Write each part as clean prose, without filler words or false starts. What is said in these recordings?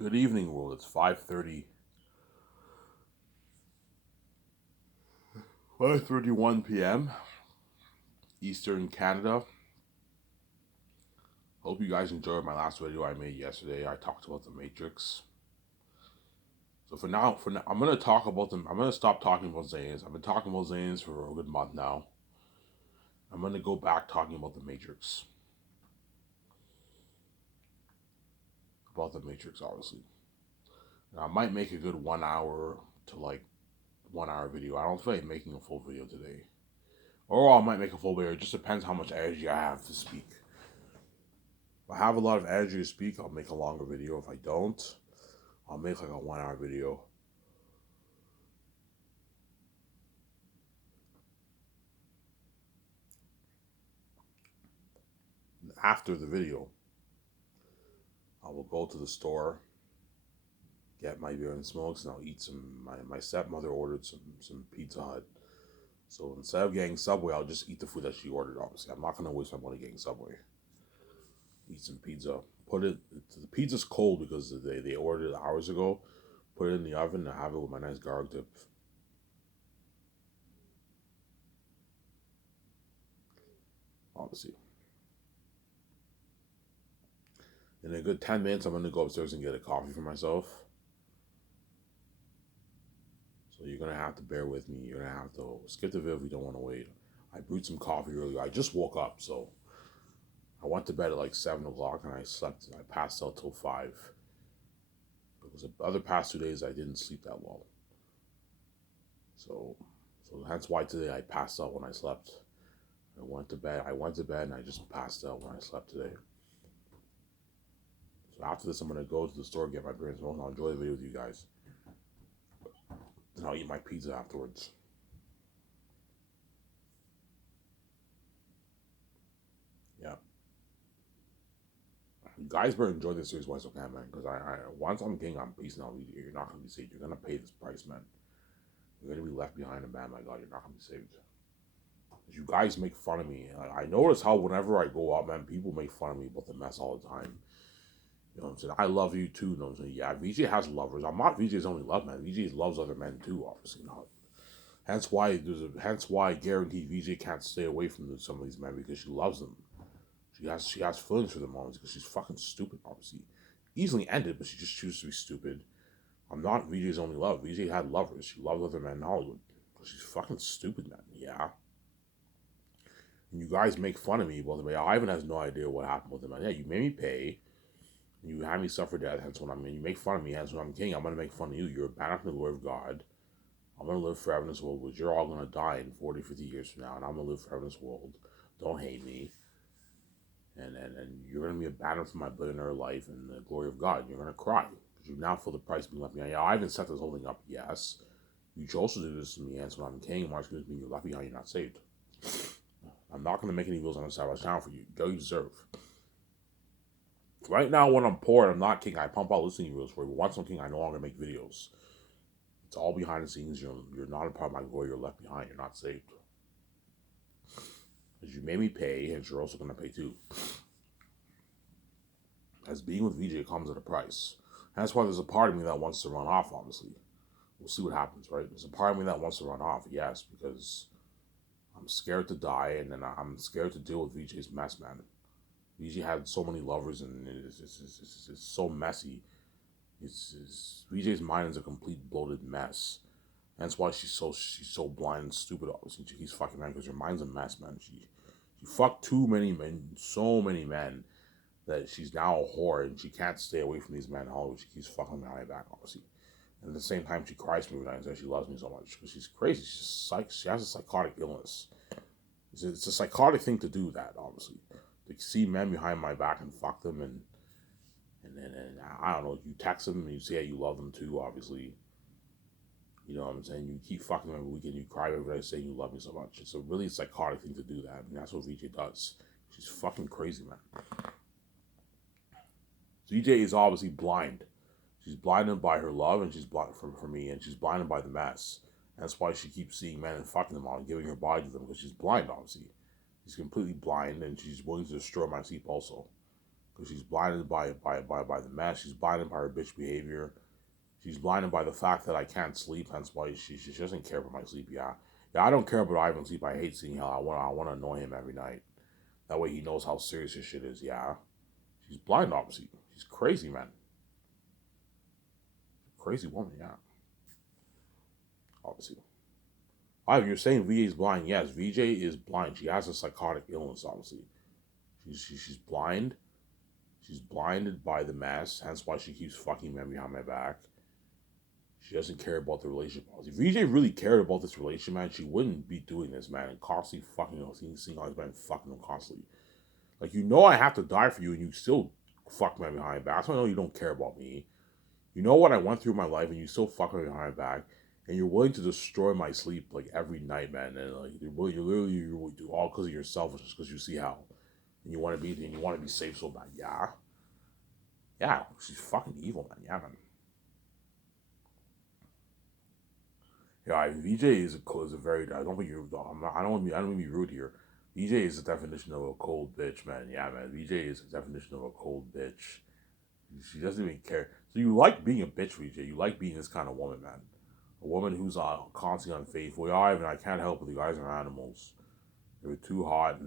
Good evening, world. It's 5:31 p.m. Eastern Canada. Hope you guys enjoyed my last video I made yesterday. I talked about the Matrix. So for now, I'm gonna talk about them. I'm gonna stop talking about Zanes. I've been talking about Zanes for a good month now. I'm gonna go back talking about the Matrix. About the Matrix, obviously. Now, I might make a good 1 hour to 1 hour video. I don't feel like making a full video today. Or I might make a full video. It just depends how much energy I have to speak. If I have a lot of energy to speak, I'll make a longer video. If I don't, I'll make like a 1 hour video. After the video, I will go to the store, get my beer and smokes, and I'll eat some. My stepmother ordered some Pizza Hut. So instead of getting Subway, I'll just eat the food that she ordered, obviously. I'm not going to waste my money getting Subway. Eat some pizza. The pizza's cold because they ordered it hours ago. Put it in the oven and have it with my nice garlic dip. Obviously. In a good 10 minutes, I'm going to go upstairs and get a coffee for myself. So you're going to have to bear with me. You're going to have to skip the video if you don't want to wait. I brewed some coffee earlier. I just woke up, so I went to bed at like 7 o'clock and I slept. I passed out till 5. Because the other past 2 days, I didn't sleep that well. So that's why today I passed out when I slept. I went to bed and I just passed out when I slept today. So after this, I'm going to go to the store, get my beer and smoke, and I'll enjoy the video with you guys. Then I'll eat my pizza afterwards. Yeah. You guys better enjoy this series while I can, man. Because once I'm king, I'm peace now. You're not going to be saved. You're going to pay this price, man. You're going to be left behind, and man, my God, you're not going to be saved. You guys make fun of me. I notice how whenever I go out, man, people make fun of me about the mess all the time. You know what I'm saying? I love you too. You know what I'm saying? Yeah, VJ has lovers. I'm not VJ's only love, man. VJ loves other men too, obviously not. Hence why guaranteed VJ can't stay away from some of these men because she loves them. She has feelings for them always because she's fucking stupid, obviously. Easily ended, but she just chooses to be stupid. I'm not VJ's only love. VJ had lovers. She loved other men in Hollywood. Because she's fucking stupid, man. Yeah. And you guys make fun of me, by the way. Ivan has no idea what happened with him. Yeah, you made me pay. You had me suffer death. Hence when you make fun of me. Hence when I'm king. I'm gonna make fun of you. You're a banner from the glory of God. I'm gonna live forever in this world, but you're all gonna die in 40, 50 years from now, and I'm gonna live forever in this world. Don't hate me. And you're gonna be a banner for my billionaire life and the glory of God. You're gonna cry because you now feel the price being left behind. Yeah, Ivan set this whole thing up. Yes, you chose to do this to me. Hence when I'm king. Mark's gonna be you're left behind. You're not saved. I'm not gonna make any rules on the Sabbath channel for you. Go you deserve. Right now, when I'm poor and I'm not king, I pump out listening videos for you. But once I'm king, I no longer make videos. It's all behind the scenes. You're not a part of my glory. You're left behind. You're not saved. Because you made me pay, and you're also going to pay too. As being with VJ comes at a price. And that's why there's a part of me that wants to run off, obviously. We'll see what happens, right? There's a part of me that wants to run off, yes, because I'm scared to die, and then I'm scared to deal with VJ's mess, man. VJ had so many lovers, and it's so messy. VJ's mind is a complete bloated mess. That's why she's so blind and stupid. Obviously, he's fucking man because her mind's a mess, man. She fucked too many men, so many men that she's now a whore and she can't stay away from these men in Hollywood. She keeps fucking behind my back, obviously. And at the same time, she cries to me every night and says she loves me so much because she's crazy. She has a psychotic illness. It's a psychotic thing to do that, obviously. To see men behind my back and fuck them and I don't know. You text them and you say you love them too, obviously. You know what I'm saying? You keep fucking every weekend. You cry every day saying you love me so much. It's a really psychotic thing to do that. And that's what VJ does. She's fucking crazy, man. VJ is obviously blind. She's blinded by her love, and she's blind for me, and she's blinded by the mess. That's why she keeps seeing men and fucking them all and giving her body to them because she's blind, obviously. She's completely blind, and she's willing to destroy my sleep also. because she's blinded by the mess. She's blinded by her bitch behavior. She's blinded by the fact that I can't sleep. Hence why she doesn't care about my sleep. Yeah, yeah. I don't care about Ivan's sleep. I hate seeing how I want to annoy him every night. That way he knows how serious his shit is. Yeah, she's blind. Obviously, she's crazy, man. Crazy woman. Yeah, obviously. Ivan, you're saying VJ is blind. Yes, VJ is blind. She has a psychotic illness. Obviously, she's blind. She's blinded by the mess. Hence why she keeps fucking men behind my back. She doesn't care about the relationship. If VJ really cared about this relationship, man, she wouldn't be doing this, man, and constantly fucking him, seeing all these men fucking him constantly. Like, you know I have to die for you, and you still fuck me behind my back. So I know you don't care about me. You know what I went through in my life, and you still fuck me behind my back, and you're willing to destroy my sleep, like, every night, man. And, like, you do all because of your selfishness, because you see how. And you want to be safe so bad. Yeah. Yeah, she's fucking evil, man. Yeah, man. Yeah, VJ is a very. I don't think you're. I don't want to be. I don't want to be rude here. VJ is the definition of a cold bitch, man. Yeah, man. VJ is the definition of a cold bitch. She doesn't even care. So you like being a bitch, VJ. You like being this kind of woman, man. A woman who's constantly unfaithful. Yeah, I can't help it. The guys are animals. They're too hot,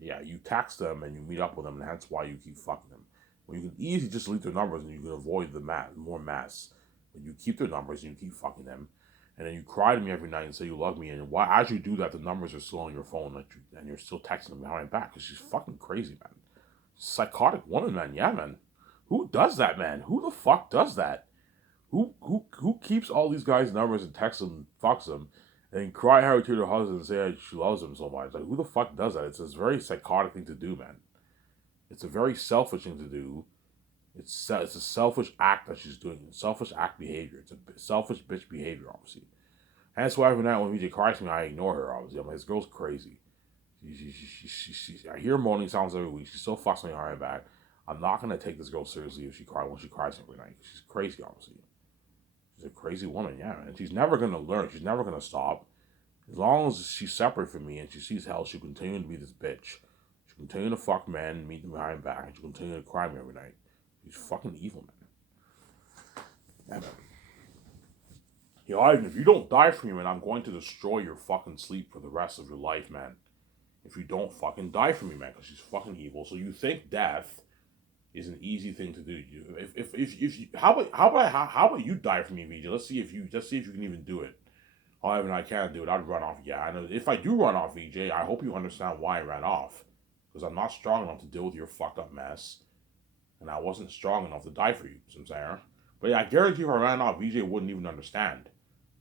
yeah, you text them and you meet up with them, and that's why you keep fucking them. Well, you can easily just delete their numbers and you can avoid the more mess. But you keep their numbers and you keep fucking them, and then you cry to me every night and say you love me. And why, as you do that, the numbers are still on your phone, and you're still texting them behind my back because she's fucking crazy, man. Psychotic woman, man. Yeah, man. Who does that, man? Who the fuck does that? Who keeps all these guys' numbers and texts them, fucks them, and cry Harry to their husband and say she loves him so much? Like, who the fuck does that? It's a very psychotic thing to do, man. It's a very selfish thing to do. It's a selfish act that she's doing. Selfish act behavior. It's a selfish bitch behavior, obviously. And that's why every night when VJ cries to me, I ignore her, obviously. I'm like, this girl's crazy. I hear moaning sounds every week. She still fucks me behind my back. I'm not going to take this girl seriously if she cries when she cries every night. She's crazy, obviously. She's a crazy woman, yeah, and she's never going to learn. She's never going to stop. As long as she's separate from me and she sees hell, she'll continue to be this bitch. She'll continue to fuck men, meet them behind back, and she'll continue to cry me every night. She's fucking evil, man. Yeah, man. Yo, Ivan, if you don't die for me, man, I'm going to destroy your fucking sleep for the rest of your life, man. If you don't fucking die for me, man, because she's fucking evil. So you think death is an easy thing to do? If you, how about you die for me, VJ? Let's see if you can even do it. However, I can't do it. I'd run off. Yeah, I know. If I do run off, VJ, I hope you understand why I ran off. Because I'm not strong enough to deal with your fucked up mess. And I wasn't strong enough to die for you, you know what I'm saying? But yeah, I guarantee if I ran off, VJ wouldn't even understand.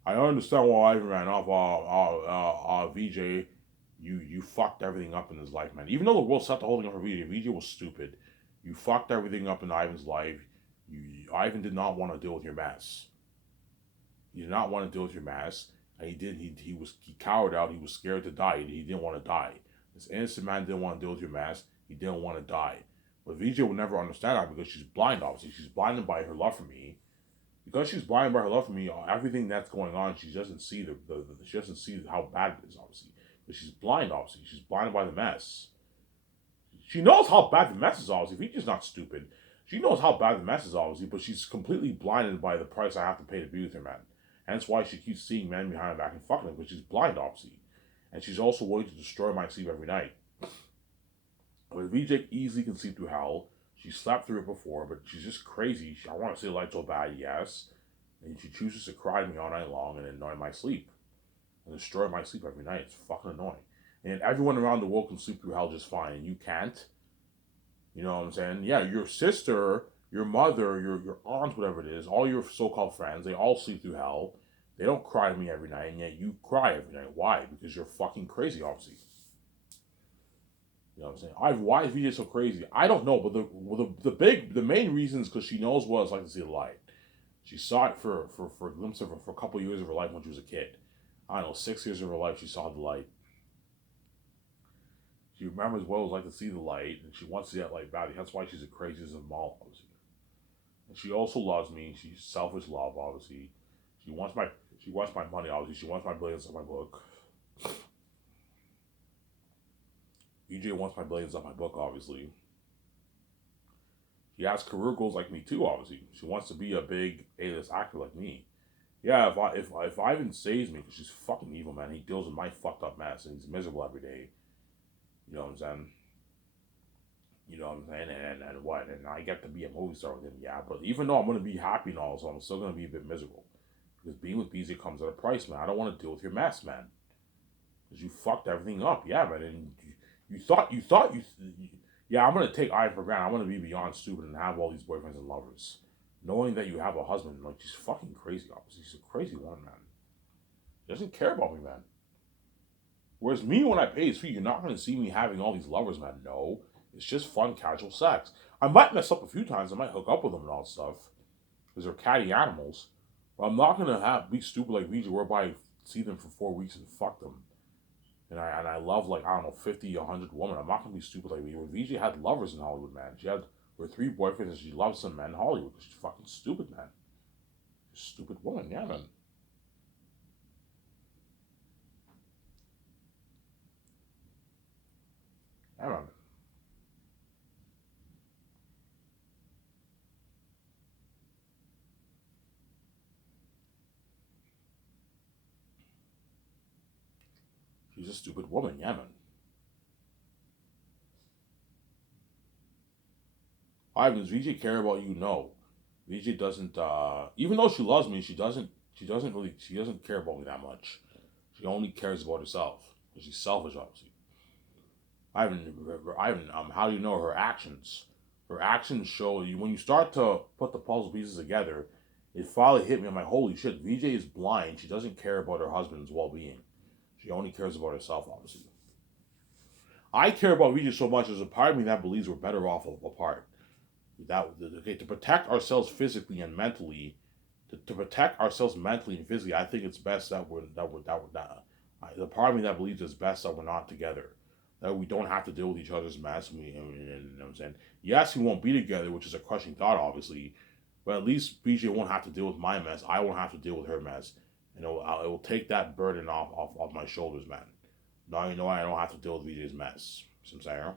I understand why I even ran off. VJ, you fucked everything up in his life, man. Even though the world set the whole thing up for VJ, VJ was stupid. You fucked everything up in Ivan's life. Ivan did not want to deal with your mess. He did not want to deal with your mess. And he cowered out. He was scared to die. He didn't want to die. This innocent man didn't want to deal with your mess. He didn't want to die. But VJ will never understand that because she's blind, obviously. She's blinded by her love for me. Because she's blinded by her love for me, everything that's going on, she doesn't see she doesn't see how bad it is, obviously. But she's blind, obviously. She's blinded by the mess. She knows how bad the mess is, obviously. VJ's not stupid. She knows how bad the mess is, obviously, but she's completely blinded by the price I have to pay to be with her, man. And that's why she keeps seeing men behind her back and fucking them, because she's blind, obviously. And she's also willing to destroy my sleep every night. But VJ easily can sleep through hell. She slept through it before, but she's just crazy. I want to see the light so bad, yes. And she chooses to cry to me all night long and annoy my sleep. And destroy my sleep every night. It's fucking annoying. And everyone around the world can sleep through hell just fine, and you can't. You know what I'm saying? Yeah, your sister, your mother, your aunt, whatever it is, all your so-called friends, they all sleep through hell. They don't cry to me every night, and yet you cry every night. Why? Because you're fucking crazy, obviously. You know what I'm saying? Why is VJ so crazy? I don't know, but the main reason is because she knows what it's like to see the light. She saw it for a glimpse of her for a couple of years of her life when she was a kid. I don't know, 6 years of her life she saw the light. She remembers what it was like to see the light, and she wants to see that light badly. That's why she's as crazy as a mall, obviously. And she also loves me. She's selfish love, obviously. She wants my money, obviously. She wants my billions of my book. EJ wants my billions on my book, obviously. She has career goals like me too. Obviously, she wants to be a big A-list actor like me. Yeah, if Ivan saves me, because she's fucking evil, man. He deals with my fucked up mess, and he's miserable every day. You know what I'm saying? You know what I'm saying? And what? And I get to be a movie star with him, yeah. But even though I'm gonna be happy and all, so I'm still gonna be a bit miserable because being with BJ comes at a price, man. I don't want to deal with your mess, man. Because you fucked everything up, yeah, man. And you, yeah. I'm gonna take Ivan for granted. I'm gonna be beyond stupid and have all these boyfriends and lovers, knowing that you have a husband. Like she's fucking crazy, obviously. She's a crazy woman, man. She doesn't care about me, man. Whereas me, when I pay his fee, you're not going to see me having all these lovers, man. No. It's just fun, casual sex. I might mess up a few times. I might hook up with them and all stuff. Because they're catty animals. But I'm not going to be stupid like VJ, whereby I see them for 4 weeks and fuck them. And I love, like, I don't know, 50, 100 women. I'm not going to be stupid like VJ. When VJ had lovers in Hollywood, man. She had her 3 boyfriends and she loves some men in Hollywood. She's fucking stupid, man. She's a stupid woman, yeah, man. Yeah, man. She's a stupid woman, yeah, man. Ivan, does VJ care about you? No. VJ doesn't even though she loves me, she doesn't care about me that much. She only cares about herself. She's selfish, obviously. How do you know her actions? Her actions show you when you start to put the puzzle pieces together, it finally hit me. I'm like, holy shit, VJ is blind. She doesn't care about her husband's well being. She only cares about herself, obviously. I care about VJ so much, there's a part of me that believes we're better off apart. Okay, to protect ourselves physically and mentally, to protect ourselves mentally and physically, I think it's best that we're not. The part of me that believes it's best that we're not together, that we don't have to deal with each other's mess. You know what I'm saying? Yes, we won't be together, which is a crushing thought, obviously, but at least BJ won't have to deal with my mess. I won't have to deal with her mess, and it will take that burden off my shoulders, man. Now you know I don't have to deal with BJ's mess. You know what I'm saying?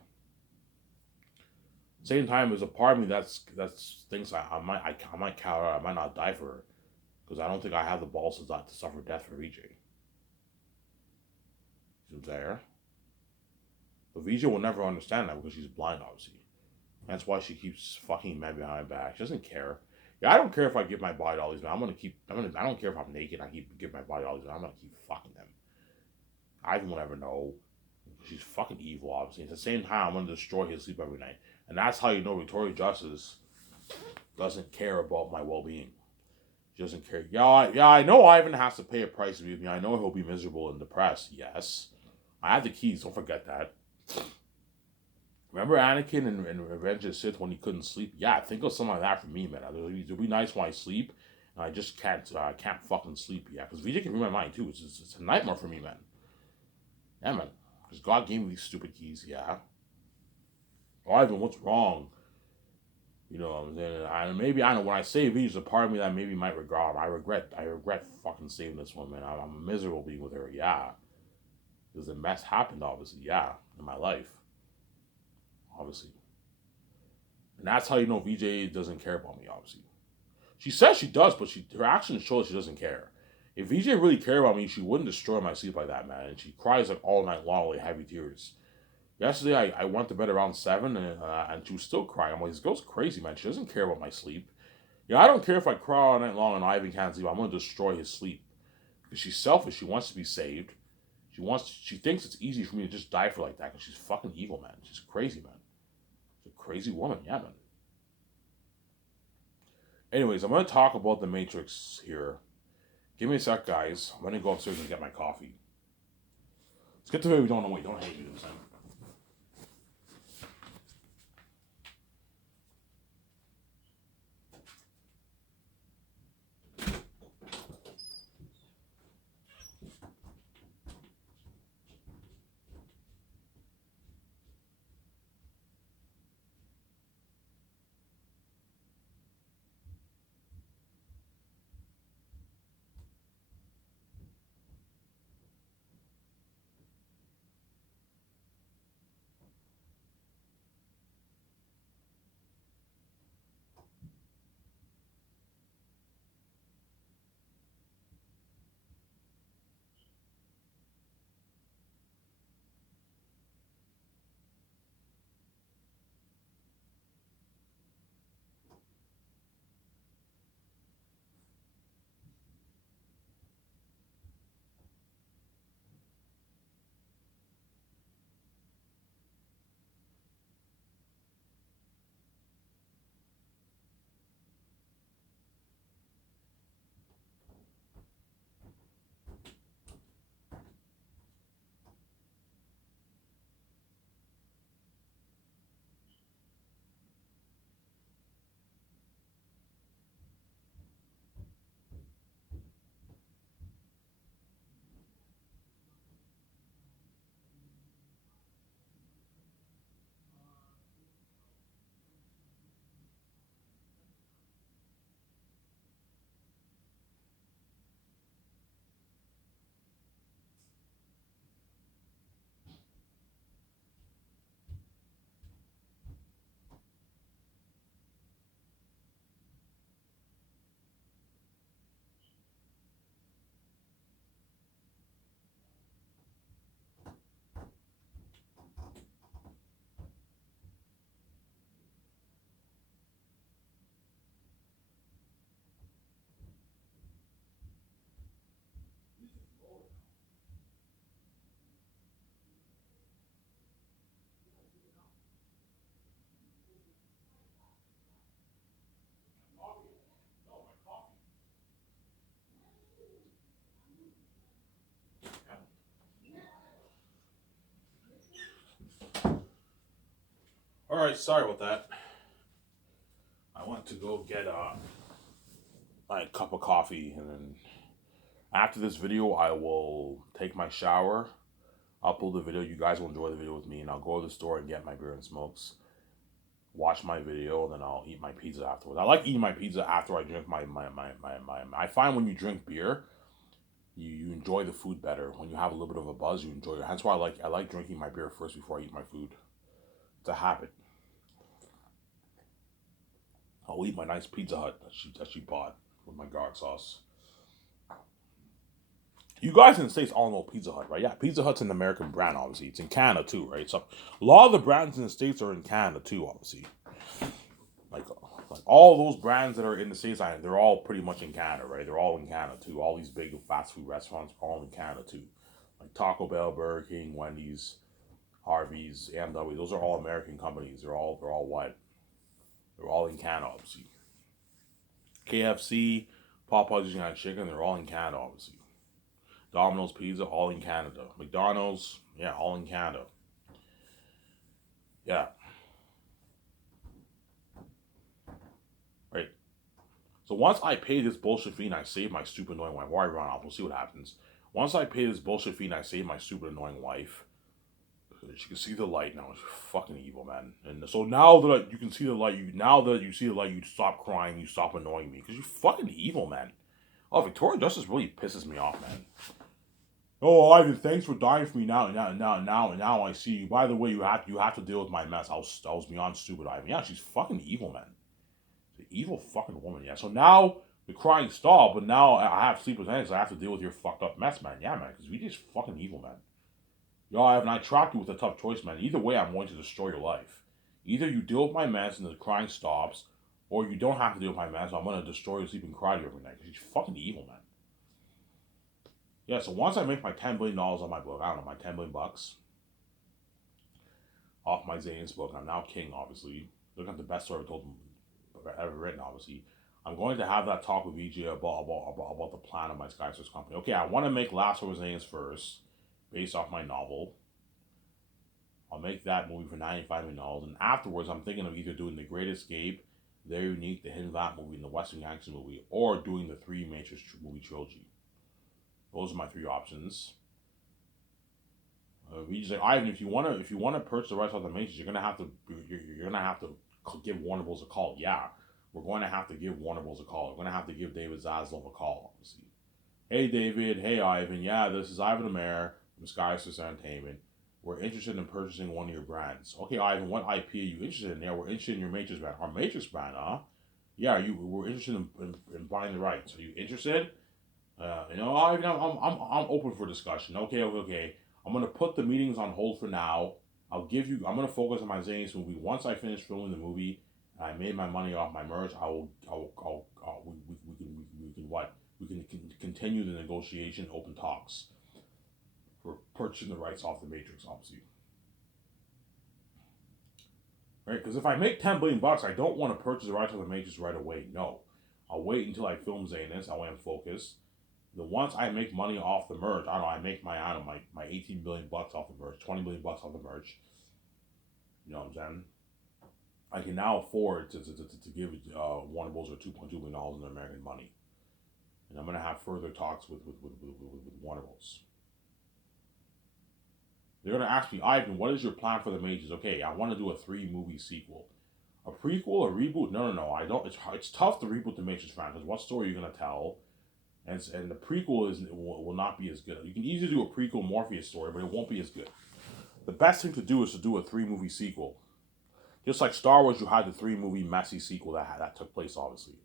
Same time, there's a part of me that's thinks I might cower out. I might not die for her because I don't think I have the balls to suffer death for VJ. You know what I'm saying? But VJ will never understand that because she's blind, obviously. That's why she keeps fucking men behind my back. She doesn't care. Yeah, I don't care if I give my body to all these men. I'm gonna keep. I'm gonna. I don't care if I'm naked. I keep give my body to all these men. I'm gonna keep fucking them. Ivan will never know. She's fucking evil, obviously. At the same time, I'm gonna destroy his sleep every night, and that's how you know Victoria Justice doesn't care about my well-being. She doesn't care. Yeah, I know Ivan has to pay a price to be with me. I know he'll be miserable and depressed. Yes, I have the keys. Don't forget that. Remember Anakin and Revenge of the Sith when he couldn't sleep? Yeah, think of something like that for me, man. It'll be nice when I sleep, and I just can't fucking sleep. Yeah, because VJ can read my mind too. It's a nightmare for me, man. Yeah, man. Because God gave me these stupid keys. Yeah. Oh, Ivan, what's wrong? You know what I'm saying? Maybe I know when I say V, there's a part of me that maybe might regret. I regret fucking saving this woman. I'm miserable being with her. Yeah, because the mess happened. Obviously, yeah, in my life, obviously, and that's how you know VJ doesn't care about me. Obviously, she says she does, but her actions show she doesn't care. If VJ really cared about me, she wouldn't destroy my sleep like that, man. And she cries like all night long, like heavy tears. Yesterday, I went to bed around 7 and she was still crying. I'm like, this girl's crazy, man. She doesn't care about my sleep. Yeah, I don't care if I cry all night long and Ivan can't sleep. I'm gonna destroy his sleep because she's selfish. She wants to be saved. She thinks it's easy for me to just die for like that because she's fucking evil, man. She's crazy, man. She's a crazy woman, yeah, man. Anyways, I'm gonna talk about the Matrix here. Give me a sec, guys. I'm gonna go upstairs and get my coffee. Let's get to where we don't know. Wait, don't hate me this time. All right, sorry about that. I went to go get a cup of coffee, and then after this video, I will take my shower, upload the video. You guys will enjoy the video with me, and I'll go to the store and get my beer and smokes, watch my video, and then I'll eat my pizza afterwards. I like eating my pizza after I drink my. I find when you drink beer, you enjoy the food better. When you have a little bit of a buzz, you enjoy it. That's why I like drinking my beer first before I eat my food. It's a habit. I'll eat my nice Pizza Hut that she bought with my garlic sauce. You guys in the States all know Pizza Hut, right? Yeah, Pizza Hut's an American brand, obviously. It's in Canada too, right? So a lot of the brands in the States are in Canada too, obviously. Like, like all those brands that are in the States, they're all pretty much in Canada, right? They're all in Canada too. All these big fast food restaurants are all in Canada too. Like Taco Bell, Burger King, Wendy's, Harvey's, AMW. Those are all American companies. They're all what? They're all in Canada, obviously. KFC, Popeyes United Chicken, they're all in Canada, obviously. Domino's Pizza, all in Canada. McDonald's, yeah, all in Canada. Yeah, right. So once I pay this bullshit fee and I save my stupid annoying wife, or I run off, we'll see what happens. Once I pay this bullshit fee and I save my stupid annoying wife, she can see the light now. She's fucking evil, man. And so now that you can see the light, now that you see the light, you stop crying, you stop annoying me, because you're fucking evil, man. Oh, Victoria Justice really pisses me off, man. Oh, Ivan, thanks for dying for me now I see you. By the way, you have to deal with my mess. I was beyond stupid, Ivan. Yeah, she's fucking evil, man. She's an evil fucking woman, yeah. So now the crying stopped, but now I have sleepless nights. I have to deal with your fucked up mess, man. Yeah, man, because we just fucking evil, man. Yo, Ivan, I trapped you with a tough choice, man. Either way, I'm going to destroy your life. Either you deal with my mess and the crying stops, or you don't have to deal with my mess. So I'm gonna destroy your sleep and cry to you every night. Because she's fucking evil, man. Yeah, so once I make my $10 billion on my book, I don't know, my 10 billion bucks off my Zane's book, I'm now king, obviously. Look at the best story I've ever written, obviously. I'm going to have that talk with VJ about the plan of my Skysource company. Okay, I want to make Last of Zane's first, based off my novel. I'll make that movie for $95 million. And afterwards, I'm thinking of either doing The Great Escape, Very Unique, the Hidden Vat movie, and the Western Gangster movie, or doing the Three Matrix movie trilogy. Those are my three options. We just like Ivan, if you wanna purchase the rights of the Matrix, you're gonna have to give Warner Bros. A call. Yeah, we're going to have to give Warner Bros. A call. We're going to have to give David Zaslav a call. Obviously. Hey David, hey Ivan. Yeah, this is Ivan Amer from Skysource Entertainment. We're interested in purchasing one of your brands. Okay, Ivan, what IP are you interested in? Yeah, we're interested in your Matrix brand. Our Matrix brand, huh? Yeah, we're interested in buying the rights. Are you interested? I'm open for discussion. Okay. I'm gonna put the meetings on hold for now. I'm gonna focus on my Zane's movie. Once I finish filming the movie, and I made my money off my merch. We can continue the negotiation, open talks for purchasing the rights off the Matrix, obviously. Right? Because if I make 10 billion bucks, I don't want to purchase the rights of the Matrix right away. No, I'll wait until I film Zanus. I want to focus. Then once I make money off the merch, I make my 18 billion bucks off the merch, 20 billion bucks off the merch. You know what I'm saying? I can now afford to give Warner Bros. $2.2 billion in American money, and I'm gonna have further talks with Warner Bros. They're gonna ask me, Ivan, what is your plan for the Matrix? Okay, I want to do a 3-movie sequel, a prequel, a reboot. No. I don't. It's tough to reboot the Matrix franchise. What story are you gonna tell? And the prequel will not be as good. You can easily do a prequel Morpheus story, but it won't be as good. The best thing to do is to do a 3-movie sequel. Just like Star Wars, you had the 3-movie messy sequel that took place, obviously.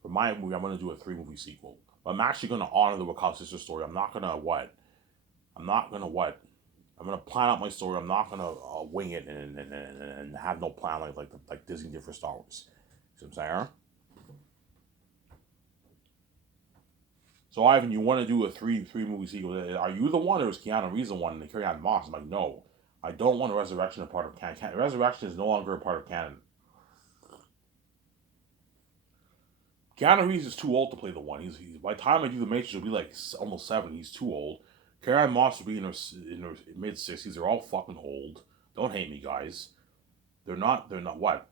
For my movie, I'm going to do a 3-movie sequel. But I'm actually going to honor the Wachowski sister story. I'm not going to what? I'm going to plan out my story. I'm not going to wing it and have no plan like Disney did for Star Wars. See what I'm saying? So Ivan, you want to do a three movie sequel? Are you the one, or is Keanu Reeves the one? And Carrie-Anne Moss? I'm like, no, I don't want Resurrection a part of canon. Resurrection is no longer a part of canon. Keanu Reeves is too old to play the one. He's by the time I do the Matrix, he'll be like almost 7. He's too old. Carrie-Anne Moss will be in her mid 60s. They're all fucking old. Don't hate me, guys. They're not what?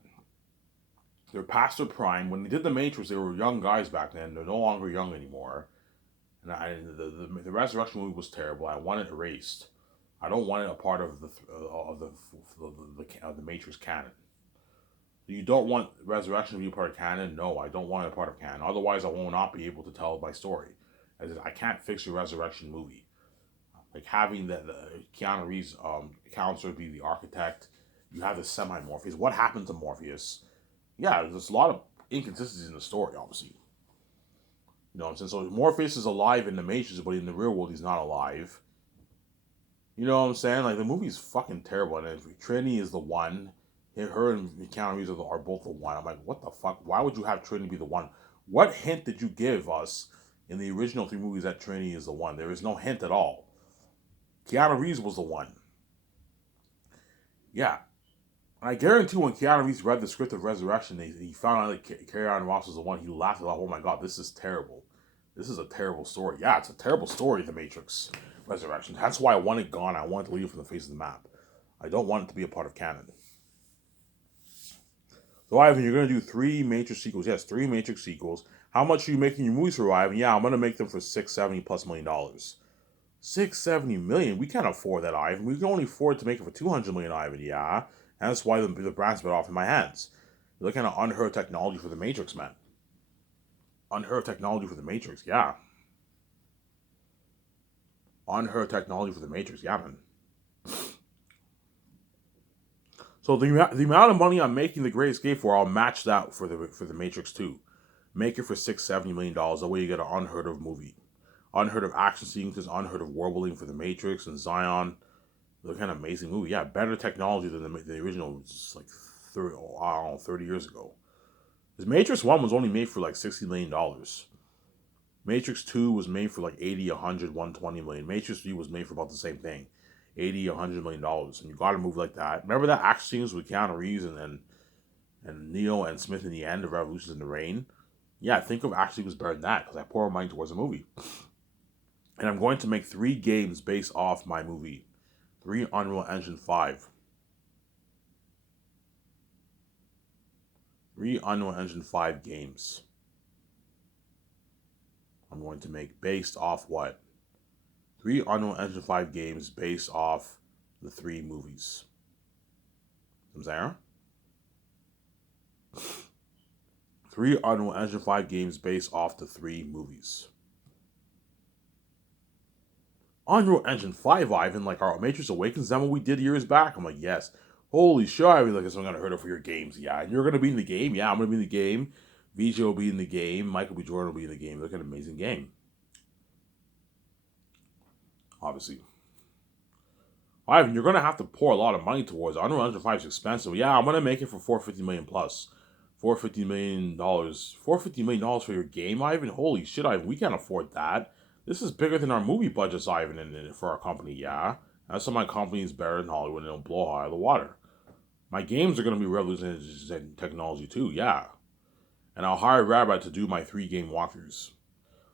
They're past their prime. When they did the Matrix, they were young guys back then. They're no longer young anymore. And the Resurrection movie was terrible. I want it erased. I don't want it a part of the Matrix canon. You don't want Resurrection to be a part of canon? No, I don't want it a part of canon. Otherwise, I will not be able to tell my story. As I can't fix your Resurrection movie. Like having the Keanu Reeves counselor be the architect. You have the semi Morpheus. What happened to Morpheus? Yeah, there's a lot of inconsistencies in the story, obviously. You know what I'm saying? So Morpheus is alive in the Matrix, but in the real world, he's not alive. You know what I'm saying? Like, the movie's fucking terrible. And Trinity is the one. Her and Keanu Reeves are both the one. I'm like, what the fuck? Why would you have Trinity be the one? What hint did you give us in the original 3 movies that Trinity is the one? There is no hint at all. Keanu Reeves was the one. Yeah. And I guarantee when Keanu Reeves read the script of Resurrection, he found out that Carrie-Anne Moss was the one. He laughed like, oh my god, this is terrible. This is a terrible story. Yeah, it's a terrible story, The Matrix Resurrection. That's why I want it gone. I want it to leave it from the face of the map. I don't want it to be a part of canon. So, Ivan, you're going to do 3 Matrix sequels. Yes, 3 Matrix sequels. How much are you making your movies for, Ivan? Yeah, I'm going to make them for $670+ million. $670 million? We can't afford that, Ivan. We can only afford to make it for $200 million, Ivan. Yeah. And that's why the brand's been off in my hands. You're looking at unheard technology for the Matrix, man. Unheard technology for the Matrix, yeah. Unheard technology for the Matrix, yeah, man. So the amount of money I'm making The Great Escape for, I'll match that for the Matrix 2. Make it for $670 million. That way you get an unheard of movie. Unheard of action sequences, unheard of world building for the Matrix and Zion. They're kind of amazing movie. Yeah, better technology than the original, just like 30 years ago. Because Matrix 1 was only made for like $60 million. Matrix 2 was made for like 80, 100, 120 million. Matrix 3 was made for about the same thing. 80, $100 million. And you got to move like that. Remember that action scenes with Keanu Reeves and Neo and Smith in the end of Revolutions in the Rain? Yeah, think of action was better than that because I pour money towards a movie. And I'm going to make 3 games based off my movie. 3 Unreal Engine 5. 3 Unreal Engine 5 games. I'm going to make based off what? 3 Unreal Engine 5 games based off the 3 movies. Sarah? 3 Unreal Engine 5 games based off the 3 movies. Unreal Engine 5, Ivan, like our Matrix Awakens demo we did years back. I'm like, yes. Holy shit, Ivan, like, I'm going to hurt it for your games. Yeah, and you're going to be in the game. Yeah, I'm going to be in the game. VJ will be in the game. Michael B. Jordan will be in the game. Look at an amazing game. Obviously. Ivan, you're going to have to pour a lot of money towards it. Unreal Engine 5 is expensive. Yeah, I'm going to make it for $450 million plus. $450 million. $450 million for your game, Ivan? Holy shit, Ivan, we can't afford that. This is bigger than our movie budgets, Ivan, and for our company, yeah. That's why my company is better than Hollywood and it'll blow out of the water. My games are going to be revolutionizing technology too, yeah. And I'll hire Rabbi to do my 3 game walkthroughs.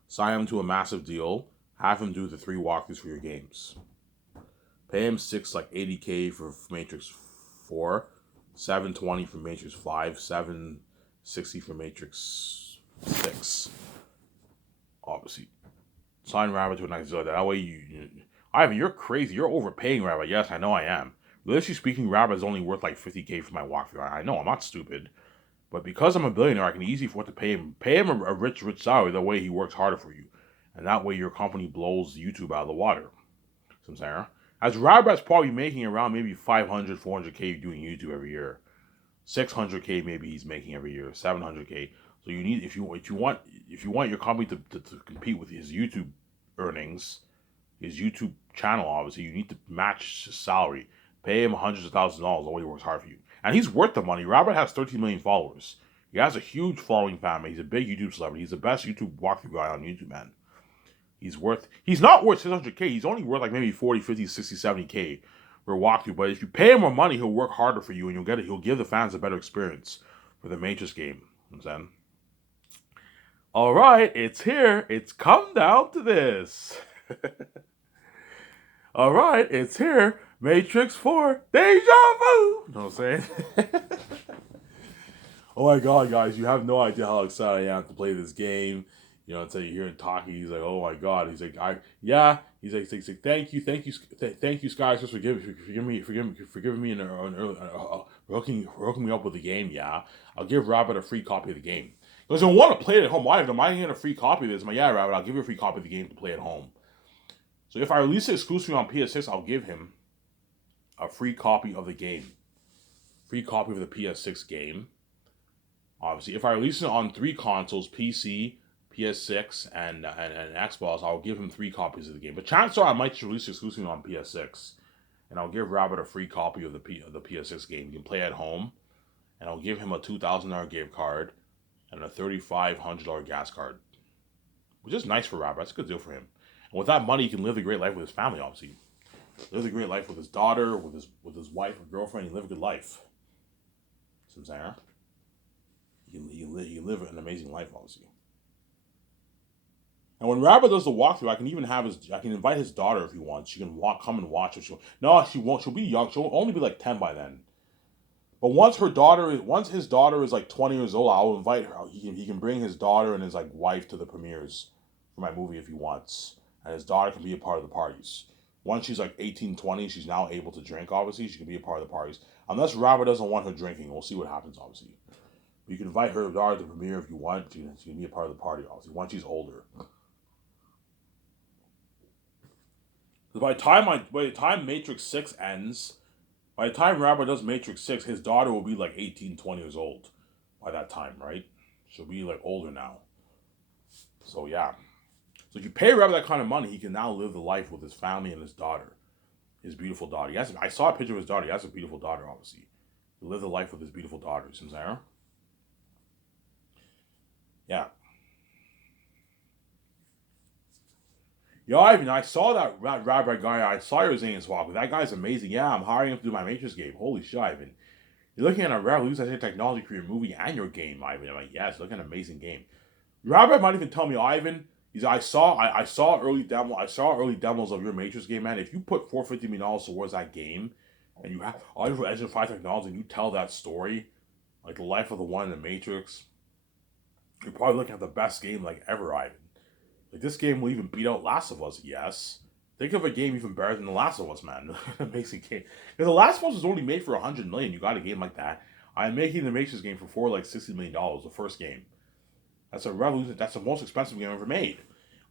Sign him to a massive deal. Have him do the 3 walkthroughs for your games. Pay him like $80K for Matrix 4, $720 for Matrix 5, $760 for Matrix 6. Obviously. Sign Rabbi to a nice deal. That way Ivan, you're crazy. You're overpaying Rabbi. Yes, I know I am. Realistically speaking, Rabbi is only worth like $50K for my walkthrough. I know, I'm not stupid. But because I'm a billionaire, I can easily afford to pay him. Pay him a rich salary. That way he works harder for you. And that way your company blows YouTube out of the water. So Sarah. As Rabbi's probably making around maybe 500, 400K doing YouTube every year. 600K maybe he's making every year. 700K. So you need, if you want your company to compete with his YouTube earnings, his YouTube channel, obviously, you need to match his salary. Pay him hundreds of thousands of dollars. The way he works hard for you. And he's worth the money. Robert has 13 million followers. He has a huge following family. He's a big YouTube celebrity. He's the best YouTube walkthrough guy on YouTube, man. He's not worth 600K. He's only worth like maybe 40, 50, 60, 70K for a walkthrough. But if you pay him more money, he'll work harder for you and you'll get it. He'll give the fans a better experience for the Matrix game. You know what I'm saying? All right, it's here. It's come down to this. All right, it's here. Matrix 4, deja vu. You know what I'm saying? Oh my god, guys, you have no idea how excited I am to play this game. You know, until you hear him talking, he's like, "Oh my god!" He's like, yeah." He's like, thank you, Sky, just for giving me hooking me up with the game. Yeah, I'll give Rabbit a free copy of the game. He goes, "I want to play it at home. Why am I getting a free copy of this?" I'm like, "Yeah, Rabbit, I'll give you a free copy of the game to play at home." So if I release it exclusively on PS6, I'll give him a free copy of the game, free copy of the PS6 game. Obviously, if I release it on 3 consoles, PC, PS6, and Xbox, I'll give him 3 copies of the game. But chances are I might just release it exclusively on PS6, and I'll give Rabbit a free copy of the PS6 game. He can play at home, and I'll give him a $2,000 gift card and a $3,500 gas card, which is nice for Rabbit. That's a good deal for him. And with that money, he can live a great life with his family. Obviously, live a great life with his daughter, with his wife or girlfriend. He live a good life. See what I'm saying? He can live an amazing life, obviously. And when Rabbit does the walkthrough, I can invite his daughter if he wants. She can come and watch it. No, she won't. She'll be young. She'll only be like 10 by then. But once his daughter is like 20 years old, I'll invite her. He can bring his daughter and his like wife to the premieres for my movie if he wants, and his daughter can be a part of the parties. Once she's like 18, 20, she's now able to drink. Obviously, she can be a part of the parties. Unless Rabbit doesn't want her drinking, we'll see what happens. Obviously. You can invite her daughter to the premiere if you want. She can be a part of the party, obviously, once she's older. By the time Matrix 6 ends, by the time Rabbit does Matrix 6, his daughter will be like 18, 20 years old by that time, right? She'll be like older now. So yeah. So if you pay Rabbit that kind of money, he can now live the life with his family and his daughter. His beautiful daughter. I saw a picture of his daughter. He has a beautiful daughter, obviously. He live the life with his beautiful daughter. You see what I'm saying? Yeah. Yo, Ivan, I saw that rabbi guy. I saw your Zane Swap. That guy's amazing. Yeah, I'm hiring him to do my Matrix game. Holy shit, Ivan. You're looking at a revolutionary technology for your movie and your game, Ivan. I'm like, yes, look at an amazing game. Rabbi might even tell me, Ivan, I saw early demos of your Matrix game, man. If you put $450 million towards that game, and you have Unreal Engine 5 technology, and you tell that story, like the life of the one in the Matrix, you're probably looking at the best game like ever, Ivan. Like this game will even beat out Last of Us, yes. Think of a game even better than The Last of Us, man. Amazing game. Because The Last of Us was only made for $100 million. You got a game like that. I'm making the Matrix game for like $60 million, the first game. That's a revolution. That's the most expensive game ever made.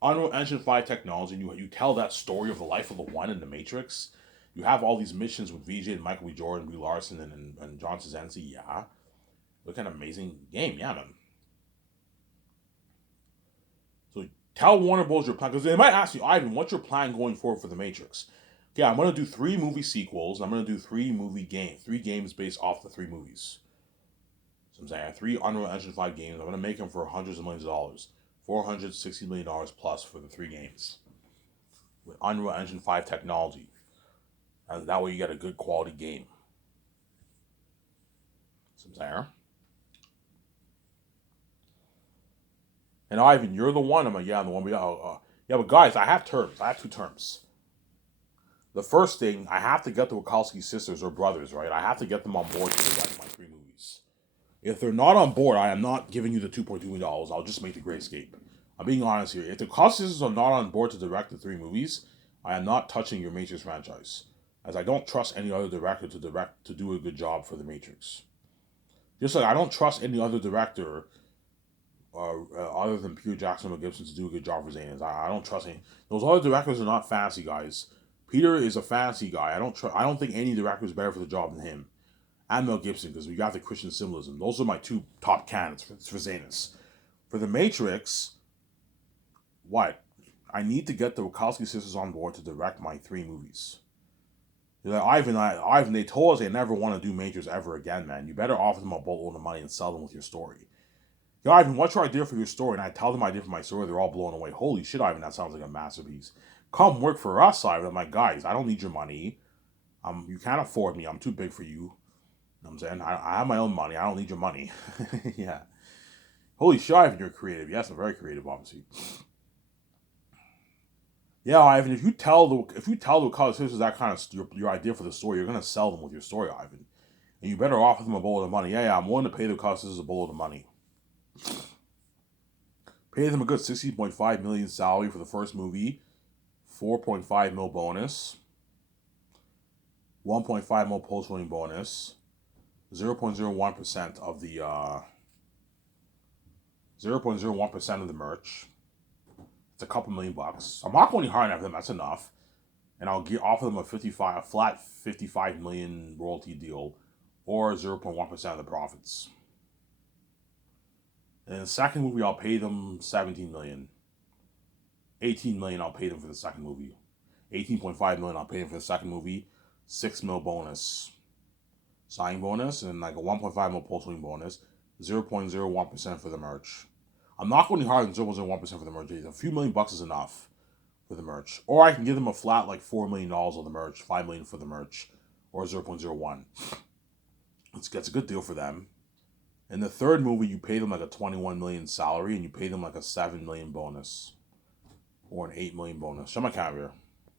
Unreal Engine 5 technology, and you tell that story of the life of the one in the Matrix. You have all these missions with VJ and Michael B. Jordan, Brie Larson, and John Krasinski. Yeah, look at an amazing game. Yeah, man. So tell Warner Bros. Your plan, because they might ask you, Ivan, what's your plan going forward for The Matrix? Yeah, I'm going to do 3 movie sequels. And I'm going to do 3 games based off the 3 movies. So I'm saying 3 Unreal Engine 5 games. I'm going to make them for hundreds of millions of dollars. $460 million plus for the 3 games. With Unreal Engine 5 technology. And that way you get a good quality game. So I'm saying. And Ivan, you're the one. I'm like, yeah, I'm the one. Yeah, but guys, I have terms. I have 2 terms. The first thing, I have to get the Wachowski sisters or brothers, right? I have to get them on board to direct my 3 movies. If they're not on board, I am not giving you the $2.2 million. I'll just make the Great Escape. I'm being honest here. If the Wachowski sisters are not on board to direct the 3 movies, I am not touching your Matrix franchise, as I don't trust any other director to do a good job for the Matrix. Just like I don't trust any other director other than Peter Jackson or Gibson to do a good job for Zanus. I don't trust any. Those other directors are not fantasy guys. Peter is a fantasy guy. I don't think any director is better for the job than him. And Mel Gibson, because we got the Christian symbolism. Those are my 2 top candidates for Zanus. For the Matrix, what? I need to get the Wachowski sisters on board to direct my 3 movies. Like, Ivan, they told us they never want to do Matrix ever again, man. You better offer them a boatload of money and sell them with your story. Yo, Ivan, what's your idea for your story? And I tell them my idea for my story, they're all blown away. Holy shit, Ivan, that sounds like a masterpiece. Come work for us, Ivan. I'm like, guys, I don't need your money. You can't afford me. I'm too big for you. You know what I'm saying? I have my own money. I don't need your money. Yeah. Holy shit, Ivan, you're creative. Yes, I'm very creative, obviously. Yeah, Ivan. If you tell the Cubs this is that kind of your idea for the story, you're gonna sell them with your story, Ivan. And you better offer them a bowl of money. Yeah, I'm willing to pay the Cubs a bowl of money. Pay them a good 16.5 million salary for the first movie, 4.5 mil bonus, 1.5 mil post winning bonus, 0.01% of the 0.01% of the merch. It's a couple $1,000,000. I'm not going hard enough for them. That's enough. And offer them a flat 55 million royalty deal, or 0.1% of the profits. And in the second movie, I'll pay them 17 million. 18 million I'll pay them for the second movie. 18.5 million I'll pay them for the second movie. 6 mil bonus, signing bonus, and like a 1.5 mil post win bonus. 0.01% for the merch. I'm not going harder than 0.01% for the merch. A few $1,000,000 is enough for the merch. Or I can give them a flat like $4 million on the merch, 5 million for the merch, or 0.01. That's a good deal for them. In the third movie, you pay them like a 21 million salary, and you pay them like a 7 million bonus or an 8 million bonus. Show my camera here.